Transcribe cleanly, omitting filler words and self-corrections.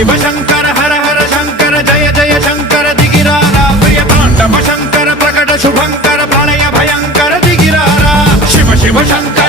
शिव शंकर हर हर शंकर जय जय शंकर दिगिरारा प्रिय तांडव शंकर प्रकट शुभंकर प्रलय भयंकर दिगिरारा शिव शिव शंकर